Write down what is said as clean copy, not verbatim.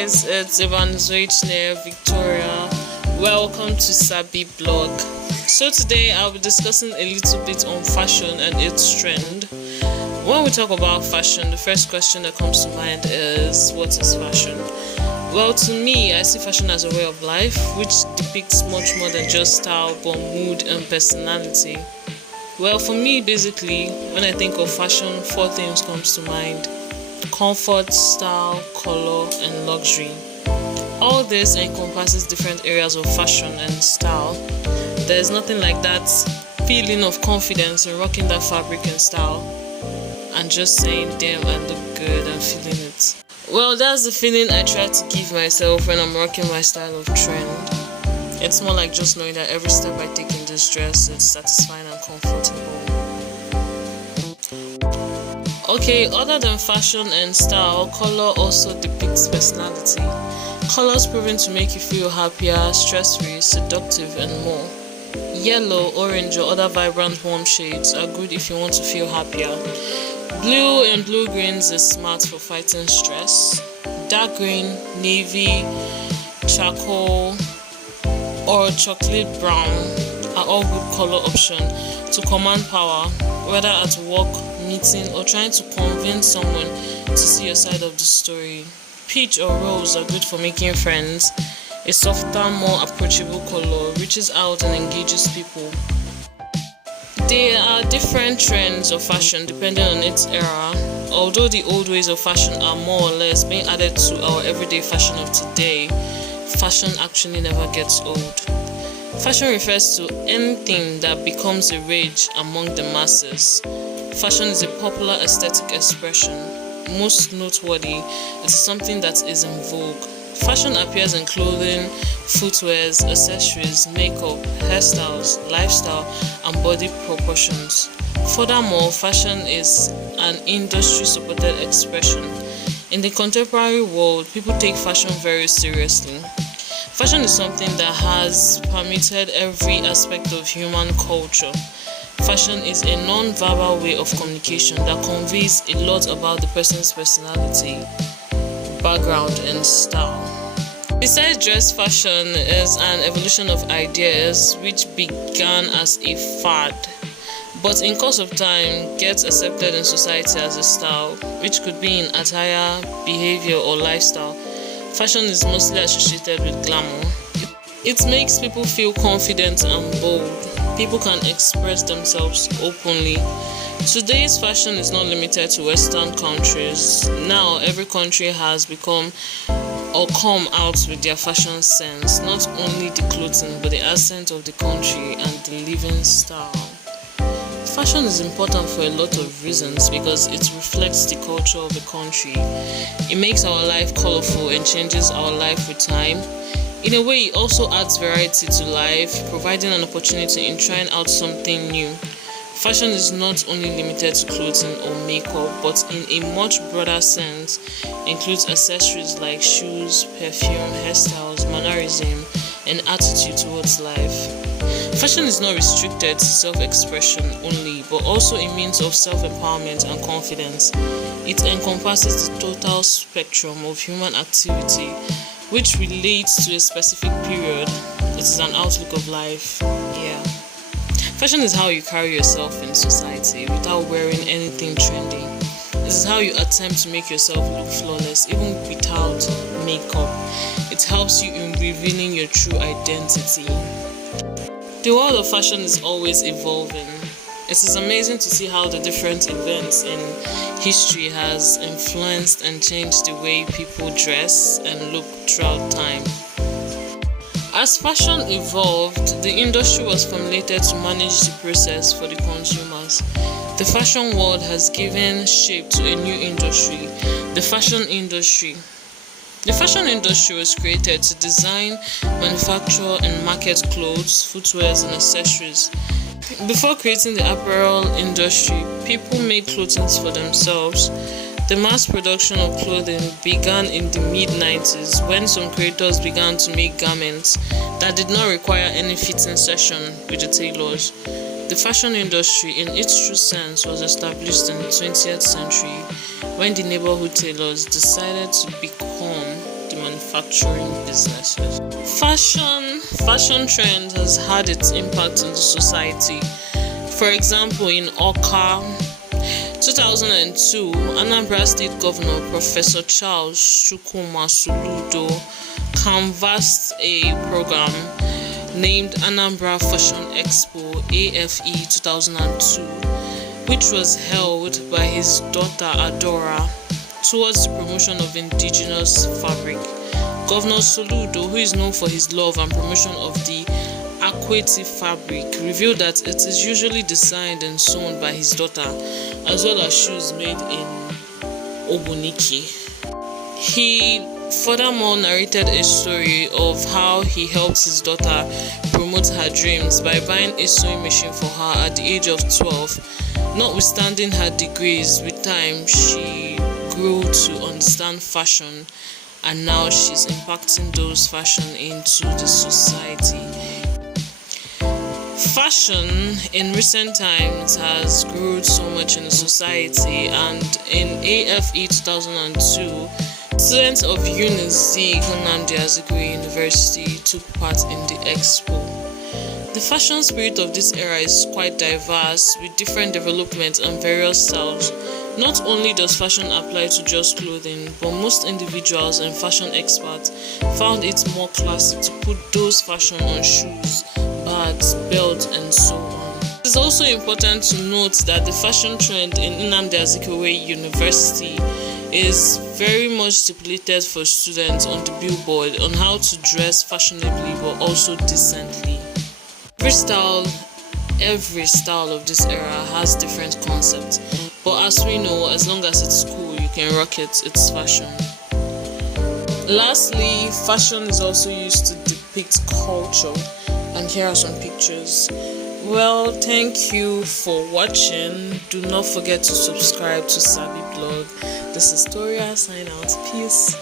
guys, it's Igboanuzue Chinenye Victoria. Welcome to SABI-BLOG. So today I'll be discussing a little bit on fashion and its trend. When we talk about fashion, the first question that comes to mind is, what is fashion? Well, to me, I see fashion as a way of life, which depicts much more than just style, but mood and personality. Well, for me, basically, when I think of fashion, 4 things comes to mind: comfort, style, color, and luxury. All this encompasses different areas of fashion and style. There's nothing like that feeling of confidence in rocking that fabric and style and just saying, damn, I look good and feeling it. Well, that's the feeling I try to give myself when I'm rocking my style of trend. It's more like just knowing that every step I take in this dress is satisfying and comfortable. Okay, other than fashion and style, color also depicts personality. Colors proven to make you feel happier, stress-free, seductive, and more. Yellow, orange, or other vibrant warm shades are good if you want to feel happier. Blue and blue greens is smart for fighting stress. Dark green, navy, charcoal, or chocolate brown are all good color options to command power, whether at work, meeting, or trying to convince someone to see your side of the story. Peach or rose are good for making friends. A softer, more approachable color reaches out and engages people. There are different trends of fashion depending on its era. Although the old ways of fashion are more or less being added to our everyday fashion of today, fashion actually never gets old. Fashion refers to anything that becomes a rage among the masses. Fashion is a popular aesthetic expression. Most noteworthy, it is something that is in vogue. Fashion appears in clothing, footwears, accessories, makeup, hairstyles, lifestyle, and body proportions. Furthermore, fashion is an industry-supported expression. In the contemporary world, people take fashion very seriously. Fashion is something that has permeated every aspect of human culture. Fashion is a non-verbal way of communication that conveys a lot about the person's personality, background, and style. Besides, dress fashion is an evolution of ideas which began as a fad, but in course of time gets accepted in society as a style, which could be in attire, behavior, or lifestyle. Fashion is mostly associated with glamour. It makes people feel confident and bold. People can express themselves openly. Today's fashion is not limited to Western countries. Now, every country has become or come out with their fashion sense, not only the clothing, but the accent of the country and the living style. Fashion is important for a lot of reasons because it reflects the culture of the country. It makes our life colorful and changes our life with time. In a way, it also adds variety to life, providing an opportunity in trying out something new. Fashion is not only limited to clothing or makeup, but in a much broader sense, includes accessories like shoes, perfume, hairstyles, mannerism, and attitude towards life. Fashion is not restricted to self-expression only, but also a means of self-empowerment and confidence. It encompasses the total spectrum of human activity, which relates to a specific period. It is an outlook of life. Yeah. Fashion is how you carry yourself in society without wearing anything trendy. This is how you attempt to make yourself look flawless, even without makeup. It helps you in revealing your true identity. The world of fashion is always evolving. It is amazing to see how the different events in history has influenced and changed the way people dress and look throughout time. As fashion evolved, the industry was formulated to manage the process for the consumers. The fashion world has given shape to a new industry, the fashion industry. The fashion industry was created to design, manufacture, and market clothes, footwears, and accessories. Before creating the apparel industry, people made clothing for themselves. The mass production of clothing began in the mid-90s when some creators began to make garments that did not require any fitting session with the tailors. The fashion industry, in its true sense, was established in the 20th century when the neighborhood tailors decided to become the manufacturing businesses. Fashion trend has had its impact on the society. For example, in Oka, 2002, Anambra State Governor Professor Charles Chukwuma Soludo canvassed a program named Anambra Fashion Expo AFE 2002, which was held by his daughter Adora towards the promotion of indigenous fabric. Governor Soludo, who is known for his love and promotion of the Akweti fabric, revealed that it is usually designed and sewn by his daughter, as well as shoes made in Obunike. He furthermore narrated a story of how he helped his daughter promote her dreams by buying a sewing machine for her at the age of 12. Notwithstanding her degrees, with time she grew to understand fashion, and now she's impacting those fashion into the society. Fashion in recent times has grown so much in the society, and in AFE 2002, students of Igboanuzue University took part in the expo. The fashion spirit of this era is quite diverse, with different developments and various styles. Not only does fashion apply to just clothing, but most individuals and fashion experts found it more classy to put those fashion on shoes, bags, belts, and so on. It is also important to note that the fashion trend in Nnamdi Azikiwe University is very much stipulated for students on the billboard on how to dress fashionably but also decently. Every style of this era has different concepts, but as we know, as long as it's cool, you can rock it, it's fashion. Lastly, fashion is also used to depict culture, and here are some pictures. Well, thank you for watching. Do not forget to subscribe to SABI-BLOG. This is Victoria, sign out. Peace.